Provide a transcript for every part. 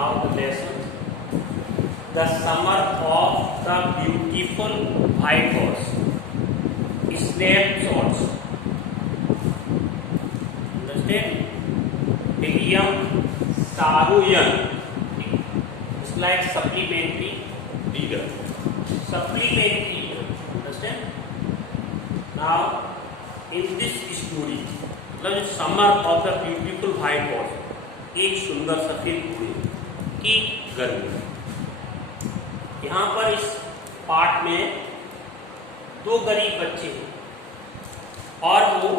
Now the lesson. The summer of the beautiful white horse. Snapshots. Understand? William Saroyan. It's like supplementary reader. Supplementary reader. Understand? Now, in this story, मतलब summer of the beautiful white horse, एक सुंदर सफेद घोड़े की गर्मी। यहाँ पर इस पाठ में दो गरीब बच्चे हैं और वो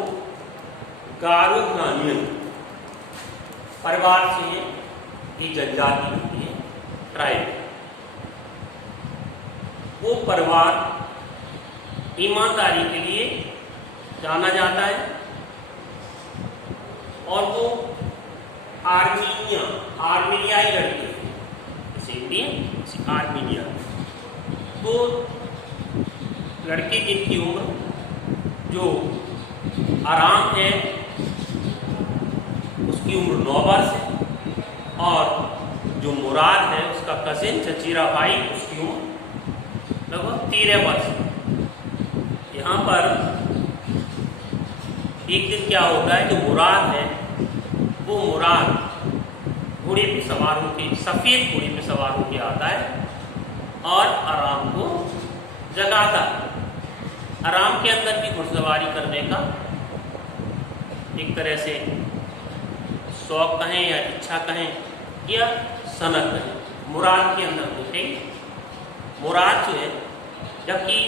गारो ग्रामीण परिवार से हैं, एक जनजाति होती है ट्राइब। वो परिवार ईमानदारी के लिए जाना जाता है और वो आर्मीनियाई लड़के हैं, जैसे इंडियन जैसे आर्मीनिया। तो लड़के जिनकी उम्र जो आराम है उसकी उम्र 9 वर्ष है और जो मुराद है उसका कजिन चचेरा भाई उसकी उम्र लगभग 13 वर्ष है। यहाँ पर एक दिन क्या होता है, जो मुराद है वो मुराद घोड़े पे सवार होकर, सफेद घोड़े पे सवार होकर आता है और आराम को जगाता है। आराम के अंदर भी घुड़सवारी करने का एक तरह से शौक कहें या इच्छा कहें या सनक कहें, मुराद के अंदर होते मुराद जो है, जबकि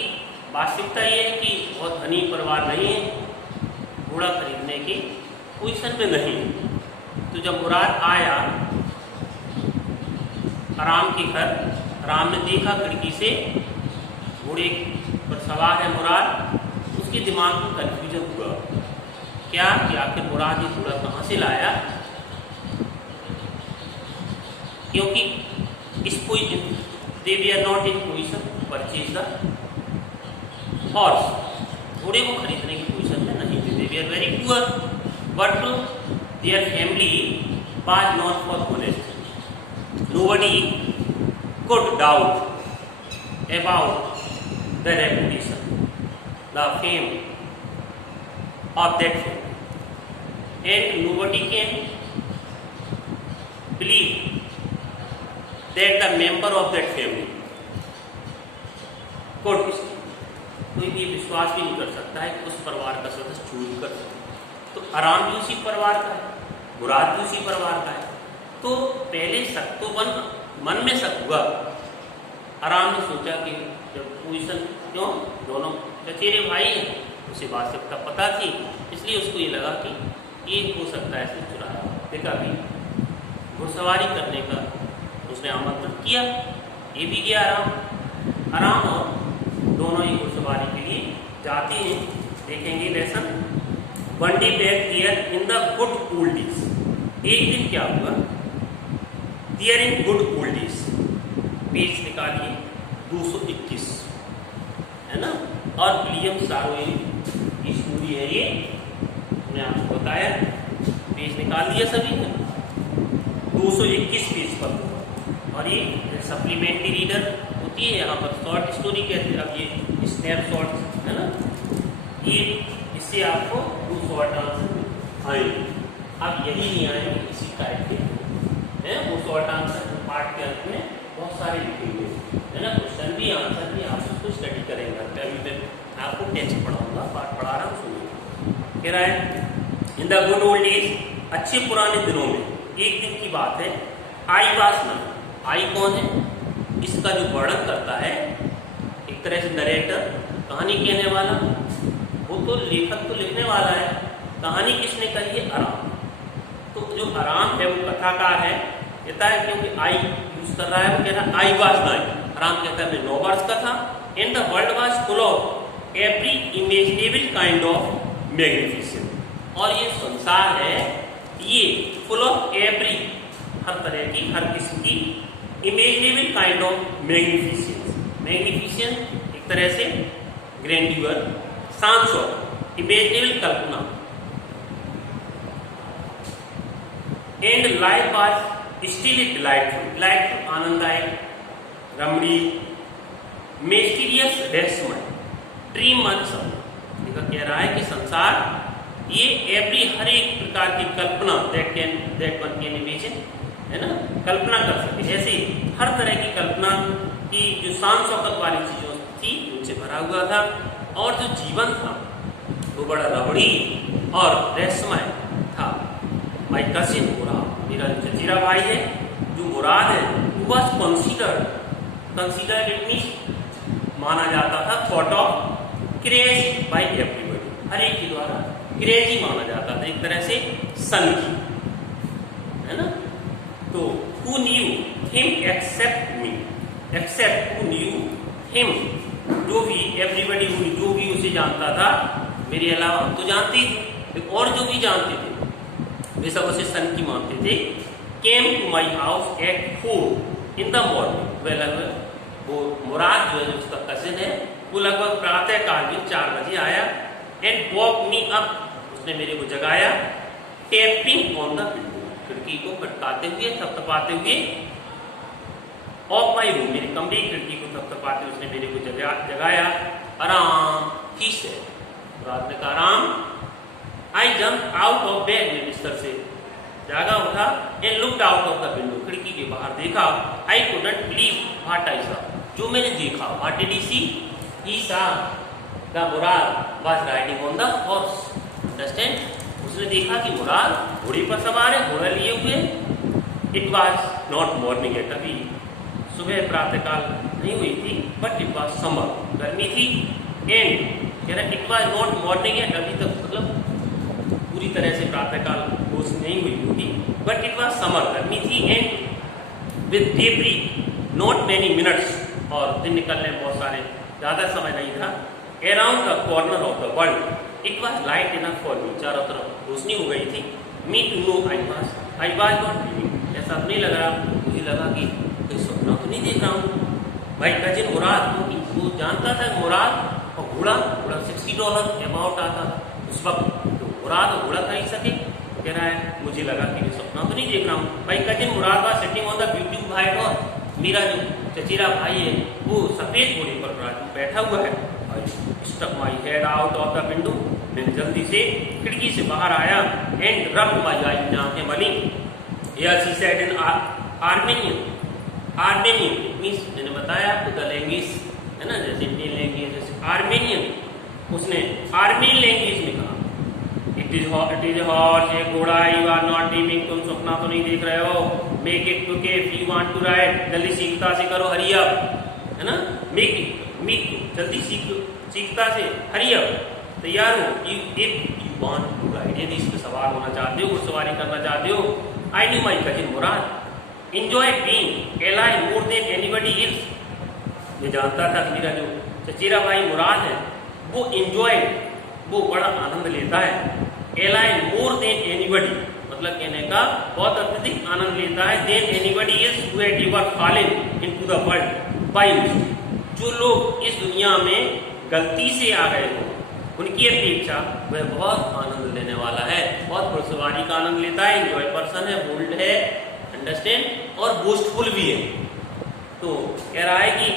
वास्तविकता ये है कि बहुत धनी परिवार नहीं है, घोड़ा खरीदने की पोजीशन में नहीं है। तो जब मुराद आया आराम के घर, आराम ने देखा खिड़की से घोड़े पर सवार है मुराद, उसके दिमाग में कन्फ्यूजन हुआ क्या कि आखिर मुराद ये घोड़ा कहाँ से लाया, क्योंकि इस position they we are not in position to purchase the horse, घोड़े को खरीदने की पोजीशन में नहीं थे। They we are very poor but their family was not for honest. Nobody could doubt about the reputation, the fame of that family, and nobody can believe that the member of that family could be. कोई भी विश्वास भी नहीं कर सकता है कि उस परिवार का सदस्य चोरी कर सकता। तो आराम भी उसी परिवार का है, मुराद भी उसी परिवार का है। तो पहले शक तो मन में शक हुआ। आराम ने सोचा कि जब पोजीशन, क्यों दोनों चचेरे भाई हैं, उसे वास्तविकता पता थी, इसलिए उसको ये लगा कि ये हो सकता है इसने चुराया। देखा भी घुड़सवारी करने का उसने आमंत्रण किया, ये भी गया आराम और दोनों ही घुड़सवारी के लिए जाते हैं। देखेंगे lesson. One day back there in the good old days. एक दिन क्या हुआ, there in good old days, page निकालिए 221 है ना। और विलियम सारोइन की स्टोरी है ये, मैंने आपको बताया। पेज निकाल दिया सभी ने, 221 पेज पर। और ये सप्लीमेंट्री रीडर होती है, यहाँ पर शॉर्ट स्टोरी कहते हैं। अब ये स्नैपशॉट है ना, ये इससे आपको 2 शॉर्ट आंसर आएंगे। अब यही नहीं आएंगे इसी टाइप के है, वो शॉर्ट आंसर पार्ट के अंत में बहुत सारे लिखेंगे है ना, क्वेश्चन भी आंसर भी। आप उसको स्टडी करेंगे। अभी मैं आपको टेक्स्ट पढ़ाऊंगा, पाठ पढ़ा रहा हूँ, सुनिए। कह रहा है इन द गुड ओल्ड डेज, अच्छे पुराने दिनों में एक दिन की बात है। I was none. आई कौन है, इसका जो वर्णन करता है, एक तरह से नरेटर, कहानी कहने वाला, वो तो लेखक तो लिखने वाला है। कहानी किसने कही है, आराम। तो जो आराम है वो कथाकार है, कहता है क्योंकि आई यूज कर रहा है, वो कह रहा है आई वाज नाइन। आराम कहता है मैं 9 वर्ष का था। And the world was full of every imaginable kind of magnificent. और ये संसार है, ये फुल ऑफ एवरी, हर तरह की, हर किस्म की, imaginable kind of magnificence. Magnificent एक तरह से ग्रैंड्यूअर, शान शौक, imaginable Kalpana. And life was still it delightful आनंददायक, रमणीय, मिस्टीरियस रहस्यमय, ड्रीम देखा कह रहा है कि संसार ये हर एक प्रकार की कल्पना दैट वन कैन इमेजिन, है ना, कल्पना कर सके, ऐसे हर तरह की कल्पना की जो शान शौकत वाली चीजों थी उनसे भरा हुआ था, और जो जीवन था वो बड़ा रमणीय और रहस्यमय था। माई कजिन मुराद, मेरा जो चचेरा भाई है, जो मुराद है, वो वॉज कंसीडर्ड इट मीन्स माना जाता था, thought of craze by everybody, हर एक के द्वारा क्रेजी माना जाता था, एक तरह से सन की, है ना। तो who knew him except me, except who knew him, जो भी everybody जो भी उसे जानता था, मेरे अलावा हम तो जानते थे, और जो भी जानते थे वे सब उसे सन की मानते थे। came to my house at 4 in the morning, वो मुराद जो है, जो उसका कजिन है, वो लगभग प्रातः काल में 4 बजे आया, and woke me up, उसने मेरे को जगाया, tapping on the window, खिड़की को खटकाते हुए, थपथपाते हुए, ऑफ माई रूम, मेरे कमरे की खिड़की को थपथपाते उसने मेरे को जगाया, आराम, ही से रात में का आराम। I jump out of bed, में बिस्तर से जागा उठा, and looked out of the window, खिड़की के बाहर देखा। I couldn't believe what I saw, जो मैंने देखा। What did he see? He saw the Murad was riding on the horse, understand, उसने देखा कि मुराद घोड़े पर सवार है, घोड़ा लिए हुए। It was not morning yet, अभी सुबह प्रातःकाल नहीं हुई थी, बट इट वॉज समर, गर्मी थी। एंड कह रहा it was not morning yet, अभी तक मतलब पूरी तरह से प्रातःकाल होश नहीं हुई होगी, बट इट वॉज समर, गर्मी थी। And with daybreak not many minutes, और दिन निकलने में बहुत सारे ज़्यादा समय नहीं था। Around the corner of the world it was light enough for me, चारों तरफ रोशनी हो गई थी। Me to know I was not dreaming, ऐसा नहीं लग रहा, मुझे लगा कि कोई सपना तो नहीं देख रहा हूँ। भाई कजिन मुराद, क्योंकि वो जानता था मुराद और घोड़ा $60 अमाउंट आता था उस वक्त, तो मुराद और घोड़ा खरीद सके। कह रहा है मुझे लगा कि मैं सपना तो नहीं देख रहा हूँ। भाई cousin Murad was sitting on the beautiful white horse, मेरा जो चचेरा भाई है वो सफेद घोड़े पर बैठा हुआ है। Stuck my head out of the window, मैंने जल्दी से खिड़की से बाहर आया। एंड रब माई आई, आंखें मली। Yes he said in Armenian, means मैंने बताया आपको द लैंग्वेज है ना, जैसे इंडियन लैंग्वेज, जैसे आर्मेनियन, उसने आर्मेनियन लैंग्वेज में कहा इट इज हॉर्स, ये घोड़ा, यू आर नॉट ड्रीमिंग, तुम सपना तो नहीं देख रहे हो। Make it quick if you want to ride, जल्दी सीखता से करो, हरी अप, है ना, मेक इट जल्दी सीखता से, हरी अप, तैयार हो। If you want to ride, यदि इस पर सवार होना चाहते हो, घुड़सवारी करना चाहते हो। I knew my cousin Murad enjoy being alive more than anybody else, मैं जानता था कि मेरा जो चचेरा भाई मुराद है वो enjoy, वो बड़ा आनंद लेता है। alive more than anybody, मतलब कहने का बहुत अत्यधिक आनंद लेता है। than anybody else who had ever fallen into the world by mistake, जो लोग इस दुनिया में गलती से आ गए हो उनकी अपेक्षा वह बहुत आनंद लेने वाला है, बहुत घुड़सवारी का आनंद लेता है, एंजॉय पर्सन है, बोल्ड है, अंडरस्टैंड, और बोस्टफुल भी है। तो कह रहा है कि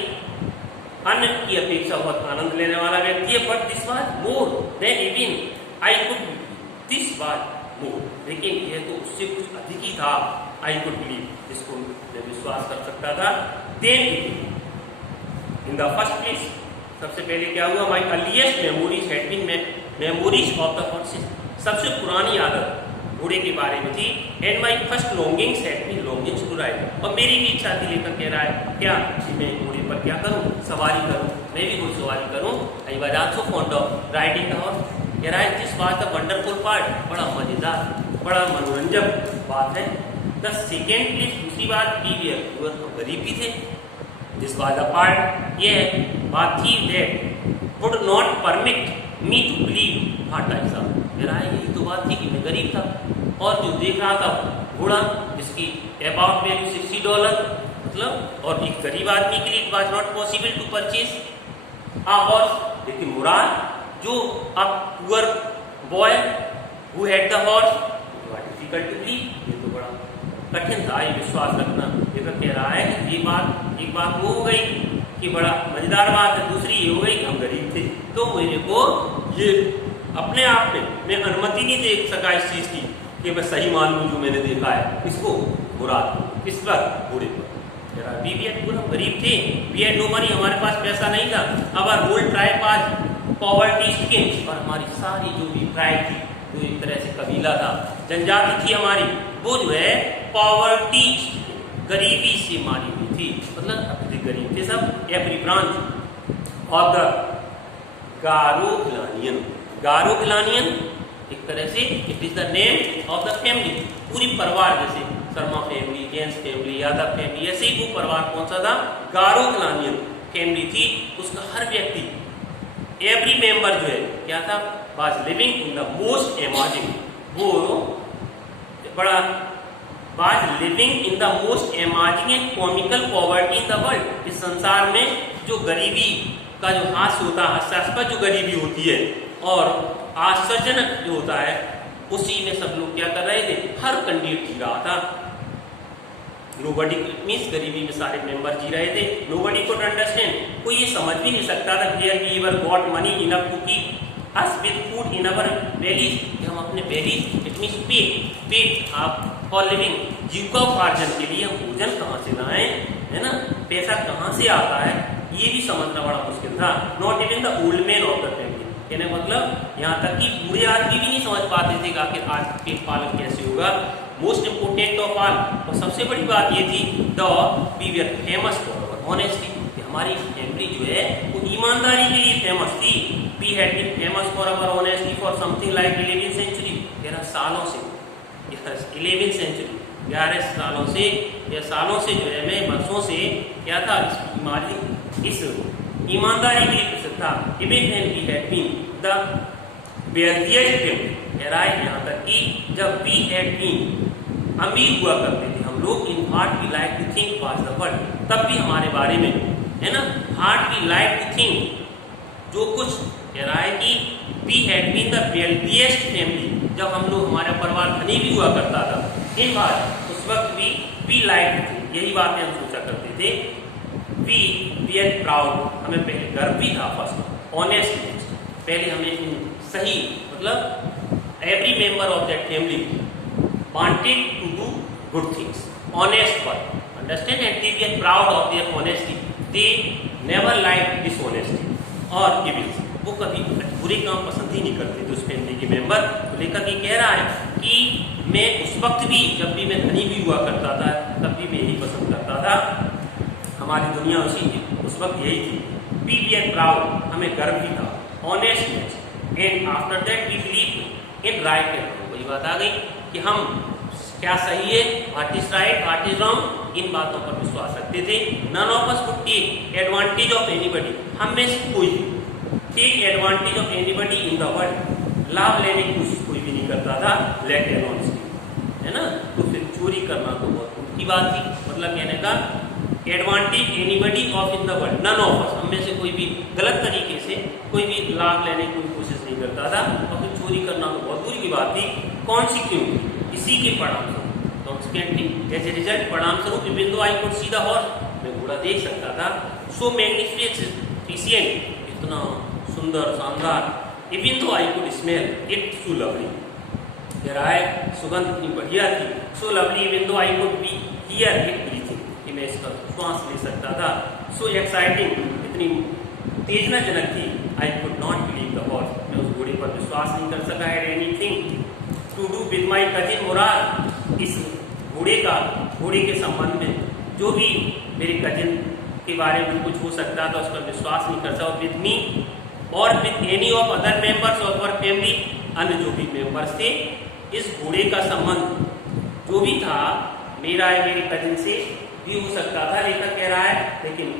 अन्य की अपेक्षा बहुत आनंद लेने वाला व्यक्ति है। But this was more than even I could, this was more, लेकिन यह तो उससे कुछ अधिक ही था। आई कुड बिलीव, जिसको मैं विश्वास कर सकता था। Then in the first place, सबसे पहले क्या हुआ, my earliest memories had been memories of the horses, सबसे पुरानी आदत घोड़े के बारे में थी। And my first longings had been longings to ride, और मेरी भी इच्छा थी, लेकर कह रहा है क्या कि मैं घोड़े पर क्या करूं, सवारी करूं, मैं भी घुड़सवारी करूं। I was also fond of riding the horse, कह रहा है this was the wonderful part, बड़ा मजेदार, बड़ा मनोरंजक बात है। द सेकेंड प्लेस, दूसरी बात, प्रीवियर, तो गरीब भी थे। दिस वाज द पार्ट, ये बात थी that would not permit me to believe what I saw, मेरा यही तो बात थी कि मैं गरीब था, और जो देख रहा था घोड़ा जिसकी अबाउट वैल्यू $60, मतलब, और एक गरीब आदमी के लिए it was not possible to purchase a horse. लेकिन मुराद जो a poor boy who had the horse, it was difficult to believe, ये तो बड़ा कठिन था ये विश्वास रखना। लेखक कह रहा है कि ये बात, एक बात वो हो गई कि बड़ा मजेदार बात है, दूसरी ये हो गई कि हम गरीब थे, तो मेरे को ये अपने आप में मैं अनुमति नहीं दे सका इस चीज की कि मैं सही मान लूं जो मैंने देखा है, इसको बुरा किस पर, बूढ़े पर। वी हैड पूरा गरीब थे, वी हैड नो मनी, हमारे पास पैसा नहीं था। अवर होल ट्राइब आज पॉवर्टी स्ट्रिकन, और हमारी सारी जो भी ट्राइब थी, जो एक तरह से कबीला था, जनजाति थी हमारी, वो जो है पॉवर्टी, गरीबी से मारी हुई थी, मतलब अत्यधिक गरीब थे सब। एवरी ब्रांच ऑफ द गारोग्लानियन, गारोग्लानियन एक तरह से it is the name of the family, पूरी परिवार, जैसे Sharma family, James family, Yadav family, ऐसे ही वो परिवार कौन सा था, गारोग्लानियन फैमिली थी। उसका हर व्यक्ति, एवरी मेंबर जो है क्या था, was living in the most amazing, वो बड़ा was living in the most amazing and comical poverty in the world. इस संसार में जो गरीबी का जो हास्य होता है, हास्यास्पद जो गरीबी होती है और आश्चर्यजनक जो होता है, उसी में सब लोग क्या कर रहे थे, हर कैंडिडेट जी रहा था। नोबडी मींस गरीबी में सारे मेंबर जी रहे थे। नोबडी कुड अंडरस्टैंड, कोई ये समझ भी नहीं सकता था here we were got money enough to keep us with food in our bellies, कि हम अपने बेलीज इट मींस पेट आप फॉर लिविंग, जीविकोपार्जन के लिए हम भोजन कहाँ से लाएं, है ना, पैसा कहाँ से आता है, ये भी समझना बड़ा मुश्किल था। Not even the old man of the family, कहने मतलब यहाँ तक कि बूढ़े आदमी भी नहीं समझ पाते थे कि आखिर आज पेट पालन कैसे होगा। मोस्ट इम्पोर्टेंट ऑफ ऑल, और सबसे बड़ी बात ये थी, the we were famous for our honesty, हमारी फैमिली जो है वो ईमानदारी के लिए फेमस थी। We had been famous for our honesty for something like 11th century, 11 सालों से, 11th सेंचुरी 11 सालों से या सालों से जो है, मैं वर्षों से क्या था, इस ईमानदारी के लिए प्रसिद्ध था। Even when we had been the wealthiest family, यहाँ तक कि जब वी हैड बीन अमीर हुआ करते थे हम लोग, in heart we like to think was the word, तब भी हमारे बारे में, है ना, heart we like to think, जो कुछ कह रहा है कि we had been the wealthiest family, जब हम लोग, हमारा परिवार धनी भी हुआ करता था, इन बात उस वक्त वी लाइक टू थिंक, यही बातें हम सोचा करते थे। वी आर प्राउड, हमें पहले गर्व भी था, फर्स्ट ऑनेस्ट, पहले हमें सही, मतलब every member of that family wanted to do good things, honest work, understand, and they we are proud of their honesty, they never like dishonesty और इविल्स, वो कभी बुरे काम पसंद ही नहीं करते थे उस फैमिली के मेंबर। तो लेखक ये कह रहा है कि मैं उस वक्त भी, जब भी मैं धनी भी हुआ करता था, तब भी मैं यही पसंद करता था, हमारी दुनिया उस वक्त यही थी। वी आर प्राउड, हमें गर्व भी था, honestness, and after that we believe in right and wrong, वही बात आ गई कि हम क्या सही है, what is right, what is wrong, इन बातों पर विश्वास रखते थे। None of us would take advantage of anybody, हम में से कोई take advantage of anybody in the world, लाभ लेने की कोशिश कोई भी नहीं करता था, लेट अलोन, है ना। तो फिर चोरी करना तो बहुत दूर की बात थी, मतलब कहने का advantage anybody of in the world, none of us, हम में से कोई भी गलत तरीके से कोई भी लाभ लेने की कोई कोशिश नहीं करता था, और फिर चोरी करना तो बहुत दूर की बात थी। कॉन्सिक्वेंटली, इसी के परिणामस्वरूप, कॉन्सिक्वेंटली एज ए रिजल्ट, परिणामस्वरूप, even though I could see the horse, मैं घोड़ा देख सकता था, सो मैग्निफिसेंट, इतना सुंदर शानदार, even though I could smell it so lovely, कह रहा है सुगंध इतनी बढ़िया थी, so lovely, even though I could be here it breathing, कि मैं इसका श्वास ले सकता था, सो एक्साइटिंग, इतनी उत्तेजनाजनक थी, I could not believe the horse, मैं उस घोड़े पर विश्वास नहीं कर सका, है anything to do with my cousin Mourad, इस घोड़े के संबंध में जो भी मेरे कजिन के बारे में कुछ हो सकता था, उस पर विश्वास नहीं कर सकता, विद मी और with any of other members of our family, अन्य जो भी मेंबर्स थे, इस घोड़े का संबंध जो भी था मेरा है मेरे कजिन से भी हो सकता था, लेखक कह रहा है, लेकिन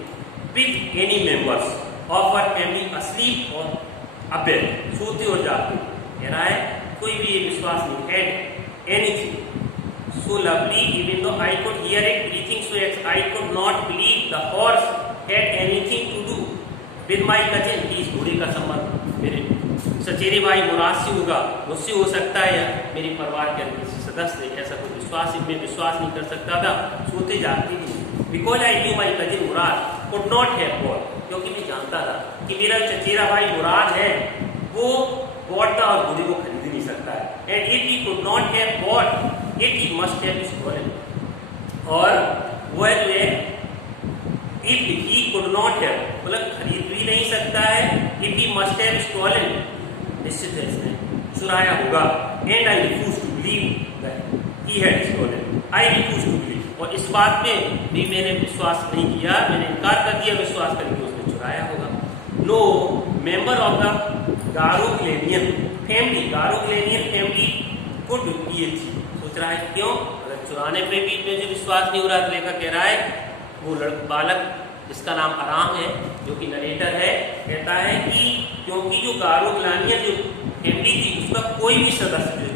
with any members of our family, असलीप और अबेद, सोते और जागते, कह रहा है कोई भी ये विश्वास नहीं, had anything so lovely, even though I could hear it breathing, so I could not believe the horse had anything to do with my cousin, इस घोड़े का संबंध मेरे चचेरे भाई मुराद से होगा, मुझसे हो सकता है, या मेरे परिवार के अन्य किसी सदस्य से, ऐसा कोई विश्वास इनमें विश्वास नहीं कर सकता था, सोते जागते नहीं। Because I knew my cousin Murad could not have bot, क्योंकि मैं जानता था कि मेरा चचेरा भाई मुराद है वो बॉट था और घोड़े को खरीद नहीं सकता है। And if he could not have bought it he must have stolen, और वह जो है if he could not have मतलब खरीद भी नहीं सकता है, if he must have stolen निश्चित है इसने चुराया होगा। And I refuse to believe that he had stolen, I refuse to believe, और इस बात पे भी मैंने विश्वास नहीं किया, मैंने इनकार कर दिया विश्वास करके उसने चुराया होगा। No member of the Garoghlanian family, Garoghlanian family could be a thief, सोच रहा है क्यों, अगर चुराने पे भी मुझे विश्वास नहीं हो रहा, लेखक कह रहा है वो बालक जिसका नाम आराम है, जो कि नरेटर है, कहता है कि क्योंकि जो गारोग्लानियन जो फैमिली थी उसका कोई भी सदस्य